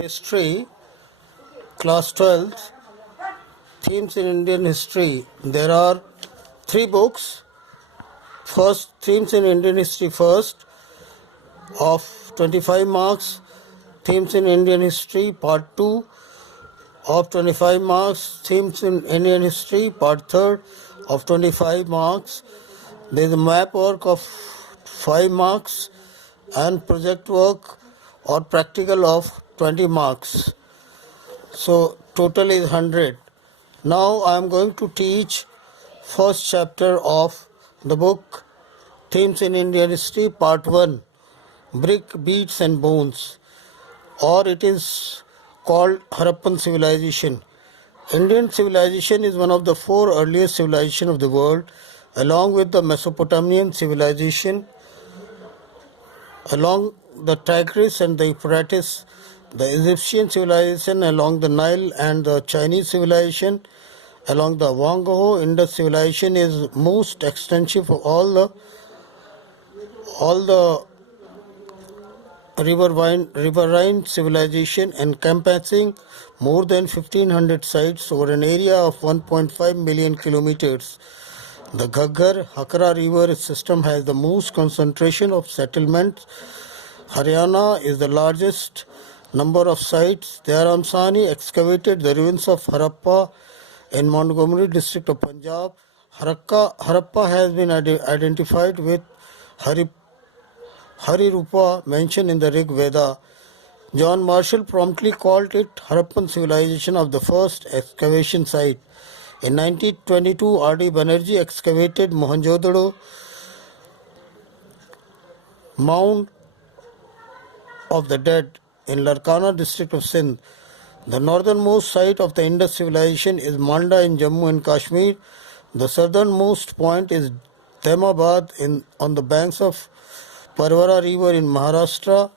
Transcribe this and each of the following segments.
History, Class 12, Themes in Indian History. There are 3 books. First, Themes in Indian History first, of 25 marks. Themes in Indian History, Part 2, of 25 marks. Themes in Indian History, Part 3, of 25 marks. There is a map work of 5 marks and project work or practical of 20 marks. So total is 100. Now I am going to teach first chapter of the book Themes in Indian History, Part 1, Brick, Beads and Bones, or it is called Harappan civilization. Indian civilization is one of the 4 earliest civilizations of the world, along with the Mesopotamian civilization, along the Tigris and the Euphrates, the Egyptian civilization along the Nile, and the Chinese civilization along the Wangaho. Indus civilization is most extensive of all the riverine civilization, encompassing more than 1500 sites over an area of 1.5 million kilometers. The Ghaggar-Hakra river system has the most concentration of settlements. Haryana is the largest number of sites. Dharamsani excavated the ruins of Harappa in Montgomery district of Punjab. Harappa has been identified with Harirupa mentioned in the Rig Veda. John Marshall promptly called it Harappan civilization of the first excavation site. In 1922, R.D. Banerjee excavated Mohenjo-daro mound of the dead in Larkana district of Sindh. The northernmost site of the Indus civilization is Manda in Jammu and Kashmir. The southernmost point is Temabad on the banks of Parvara river in Maharashtra.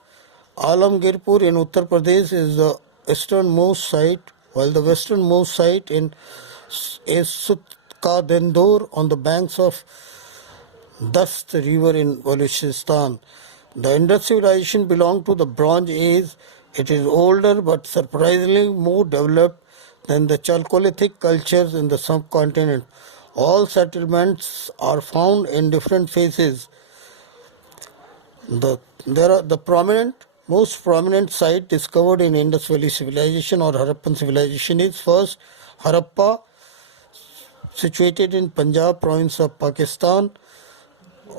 Alamgirpur in Uttar Pradesh is the easternmost site, while the westernmost site is Sutkadendor on the banks of Dast river in Balochistan. The Indus civilization belonged to the Bronze Age. It is older but surprisingly more developed than the Chalcolithic cultures in the subcontinent. All settlements are found in different phases. The most prominent site discovered in Indus Valley civilization or Harappan civilization is first Harappa, situated in Punjab province of Pakistan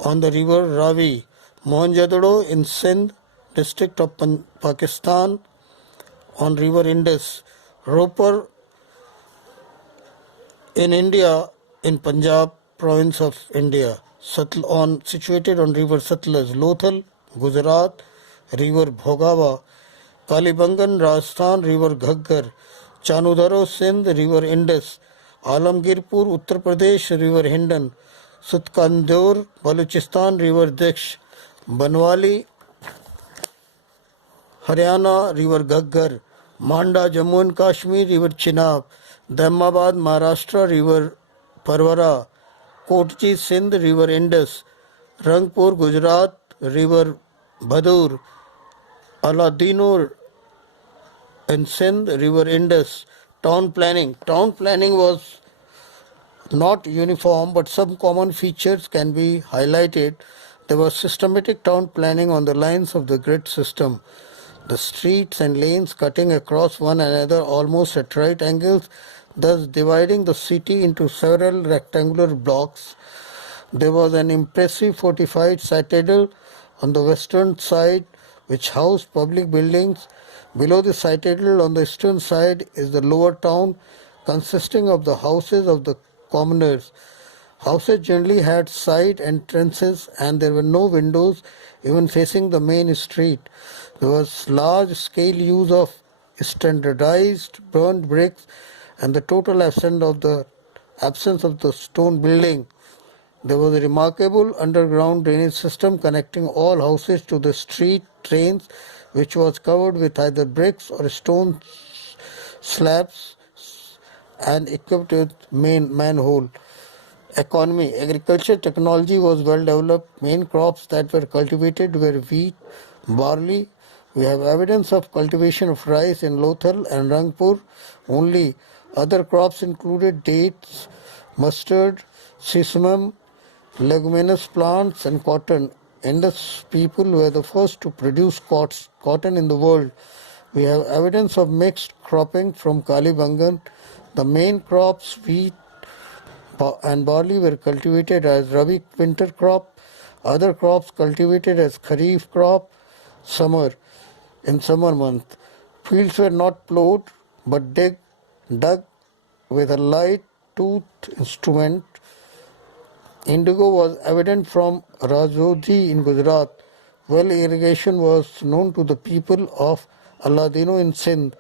on the river Ravi. Mohenjo-daro in Sindh district of Pakistan on river Indus. Ropar in India in Punjab province of India, situated on river Satluj. Lothal, Gujarat, river Bhogava. Kalibangan, Rajasthan, river Ghaggar. Chanudaro, Sindh, river Indus. Alamgirpur, Uttar Pradesh, river Hindan. Sutkandor, Balochistan, river Deksh. Banwali, Haryana, river Ghaggar. Manda, Jammu and Kashmir, river Chenab. Dammabad, Maharashtra, river Parvara. Kotchi, Sindh, river Indus. Rangpur, Gujarat, river Bhadur. Aladino in Sindh, river Indus. Town planning. Town planning was not uniform, but some common features can be highlighted. There was systematic town planning on the lines of the grid system. The streets and lanes cutting across one another almost at right angles, thus dividing the city into several rectangular blocks. There was an impressive fortified citadel on the western side which housed public buildings. Below the citadel on the eastern side is the lower town, consisting of the houses of the commoners. Houses generally had side entrances and there were no windows even facing the main street. There was large-scale use of standardized burnt bricks and the total absence of the stone building. There was a remarkable underground drainage system connecting all houses to the street drains, which was covered with either bricks or stone slabs and equipped with manhole. Economy. Agriculture technology was well developed. Main crops that were cultivated were wheat, barley, We have evidence of cultivation of rice in Lothal and Rangpur only. Other crops included dates, mustard, sesame, leguminous plants and cotton. Indus people were the first to produce cotton in the world. We have evidence of mixed cropping from Kalibangan. The main crops, wheat and barley, were cultivated as Rabi winter crop. Other crops cultivated as Kharif crop, summer in summer month. Fields were not plowed but dug with a light toothed instrument. Indigo was evident from Rajodhi in Gujarat. Well irrigation was known to the people of Aladino in Sindh.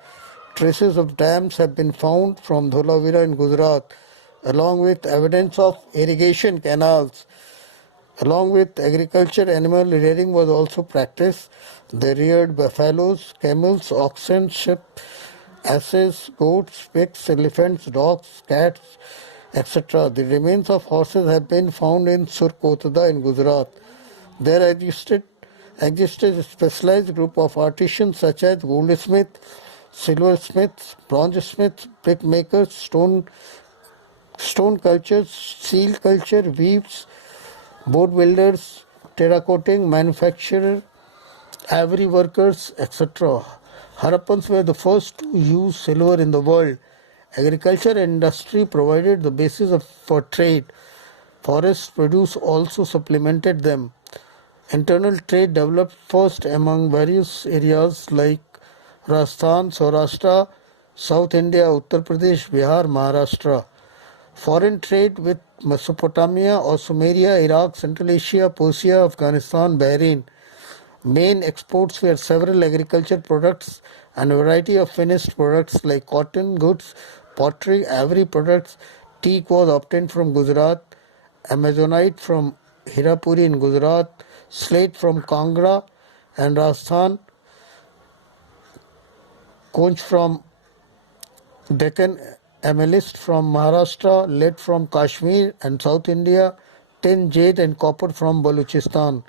Traces of dams have been found from Dholavira in Gujarat, along with evidence of irrigation canals. Along with agriculture, animal rearing was also practiced. They reared buffaloes, camels, oxen, sheep, asses, goats, pigs, elephants, dogs, cats, etc. The remains of horses have been found in Surkotada in Gujarat. There existed a specialized group of artisans such as goldsmith, silversmiths, bronzesmiths, brickmakers, stone cultures, seal culture, weaves, boat builders, terracotta manufacturer, ivory workers, etc. Harappans were the first to use silver in the world. Agriculture and industry provided the basis for trade. Forest produce also supplemented them. Internal trade developed first among various areas like Rajasthan, Saurashtra, South India, Uttar Pradesh, Bihar, Maharashtra. Foreign trade with Mesopotamia or Sumeria, Iraq, Central Asia, Persia, Afghanistan, Bahrain. Main exports were several agriculture products and a variety of finished products like cotton goods, pottery, ivory products. Teak was obtained from Gujarat, Amazonite from Hirapuri in Gujarat, slate from Kangra and Rajasthan, conch from Deccan, amethyst from Maharashtra, lead from Kashmir and South India, tin, jade and copper from Balochistan.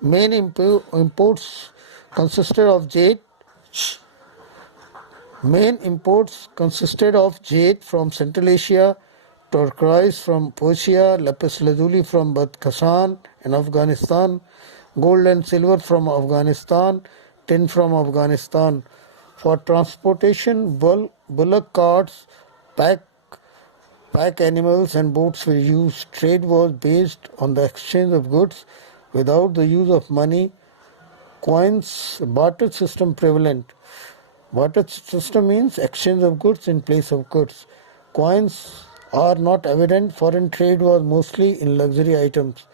Main imports consisted of jade. Main imports consisted of jade from Central Asia, turquoise from Persia, lapis lazuli from Badkhashan in Afghanistan, gold and silver from Afghanistan, tin from Afghanistan. For transportation, bullock carts, pack animals and boats were used. Trade was based on the exchange of goods without the use of money. Coins, barter system prevalent. Barter system means exchange of goods in place of goods. Coins are not evident. Foreign trade was mostly in luxury items.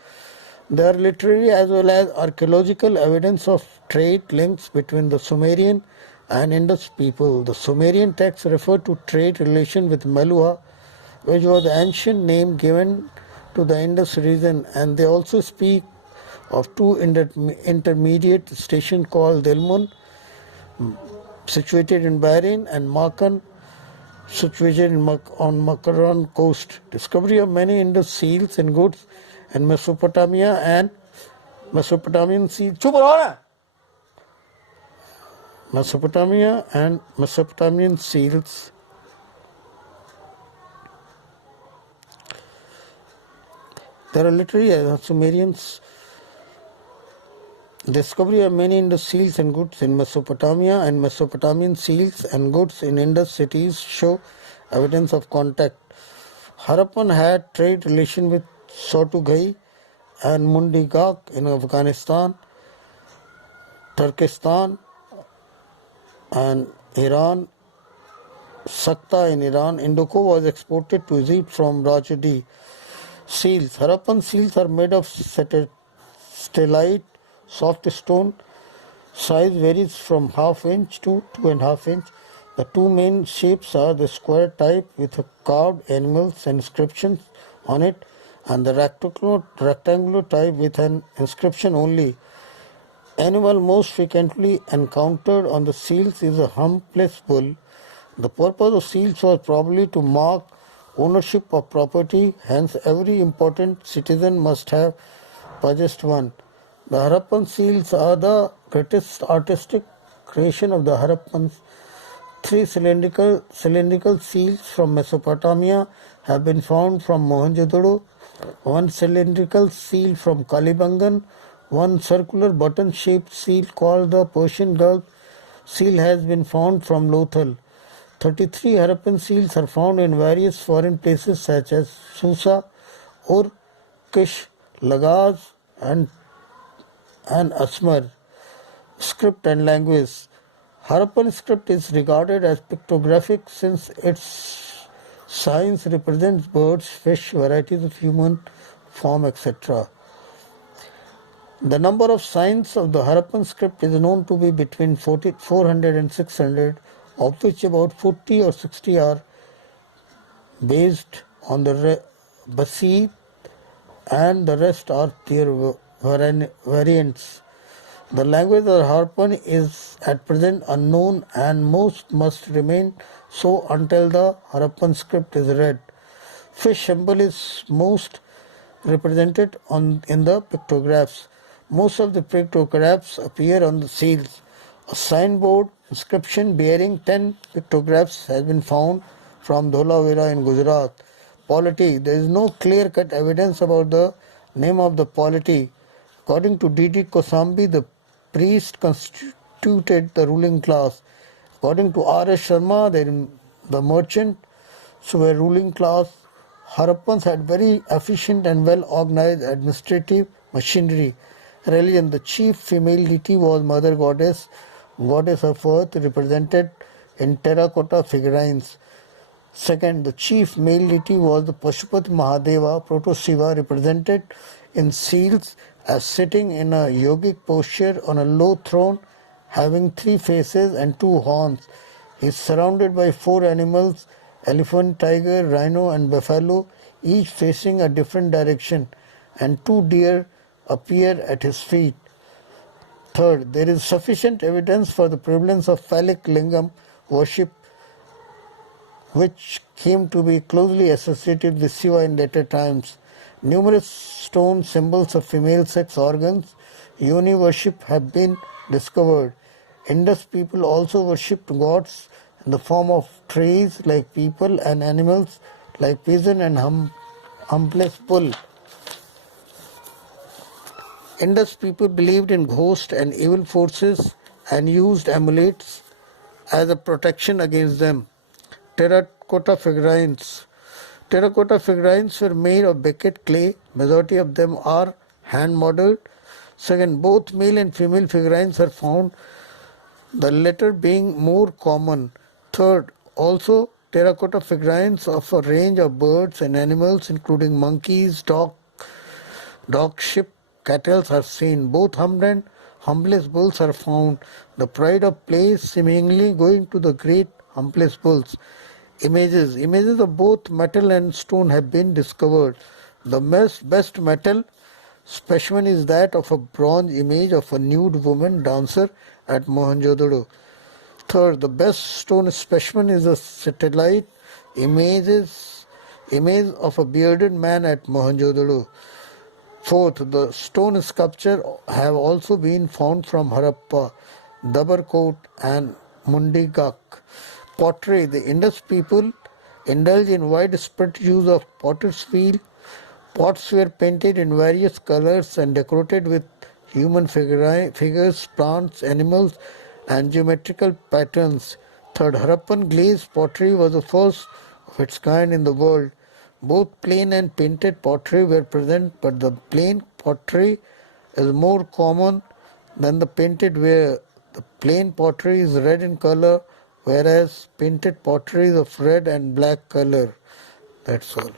There are literary as well as archaeological evidence of trade links between the Sumerian and Indus people. The Sumerian texts refer to trade relation with Meluha, which was the ancient name given to the Indus region, and they also speak of two intermediate stations called Dilmun, situated in Bahrain, and Makan, situated on Makaran coast. Discovery of many Indus seals and goods in Mesopotamia and Mesopotamian seals. Mesopotamia and Mesopotamian seals. There are literary Sumerians. Discovery of many Indus seals and goods in Mesopotamia and Mesopotamian seals and goods in Indus cities show evidence of contact. Harappan had trade relation with Sotugai and Mundigak in Afghanistan, Turkestan and Iran, Sakta in Iran. Indigo was exported to Egypt from Rajodi. Seals. Harappan seals are made of stellite, soft stone. Size varies from ½ inch to 2½ inch. The two main shapes are the square type with carved animals and inscriptions on it, and the rectangular type with an inscription only. Animal most frequently encountered on the seals is a humpless bull. The purpose of seals was probably to mark ownership of property, hence every important citizen must have possessed one. The Harappan seals are the greatest artistic creation of the Harappans. Three cylindrical seals from Mesopotamia have been found from Mohenjo-daro, one cylindrical seal from Kalibangan, one circular button-shaped seal called the Persian Gulf seal has been found from Lothal. 33 Harappan seals are found in various foreign places such as Susa, Ur, Kish, Lagaz and Asmar. Script and language. Harappan script is regarded as pictographic since its signs represents birds, fish, varieties of human form, etc. The number of signs of the Harappan script is known to be between 400 and 600, of which about 40 or 60 are based on the Basi and the rest are their variants. The language of Harappan is at present unknown and most must remain so until the Harappan script is read. Fish symbol is most represented in the pictographs. Most of the pictographs appear on the seals. A signboard inscription bearing 10 pictographs has been found from Dholavira in Gujarat. Polity. There is no clear-cut evidence about the name of the polity. According to D.D. Kosambi, the priest constituted the ruling class. According to R.S. Sharma, the merchants were ruling class. Harappans had very efficient and well-organized administrative machinery. Religion. The chief female deity was Mother Goddess, goddess of earth, represented in terracotta figurines. Second, the chief male deity was the Pashupati Mahadeva, Proto-Shiva, represented in seals as sitting in a yogic posture on a low throne having 3 faces and 2 horns. He is surrounded by 4 animals, elephant, tiger, rhino and buffalo, each facing a different direction, and 2 deer appear at his feet. Third, there is sufficient evidence for the prevalence of phallic lingam worship, which came to be closely associated with Shiva in later times. Numerous stone symbols of female sex organs, yoni worship have been discovered. Indus people also worshipped gods in the form of trees like people and animals like pigeon and humbless bull. Indus people believed in ghosts and evil forces and used amulets as a protection against them. Terracotta figurines. Terracotta figurines were made of Beckett clay. Majority of them are hand-modeled. Second, both male and female figurines are found, the latter being more common. Third, also terracotta figurines of a range of birds and animals including monkeys, dog, sheep, cattle are seen. Both humped and humbless bulls are found. The pride of place seemingly going to the great humbless bulls. Images of both metal and stone have been discovered. The best metal specimen is that of a bronze image of a nude woman dancer at Mohenjo-daro. Third, the best stone specimen is a satellite image of a bearded man at Mohenjo-daro. Fourth, the stone sculpture have also been found from Harappa, Dabarkot and Mundigak. Pottery. The Indus people indulged in widespread use of potter's wheel. Pots were painted in various colors and decorated with human figures, plants, animals and geometrical patterns. Third, Harappan glazed pottery was the first of its kind in the world. Both plain and painted pottery were present, but the plain pottery is more common than the painted, where the plain pottery is red in color, whereas painted pottery is of red and black color. That's all.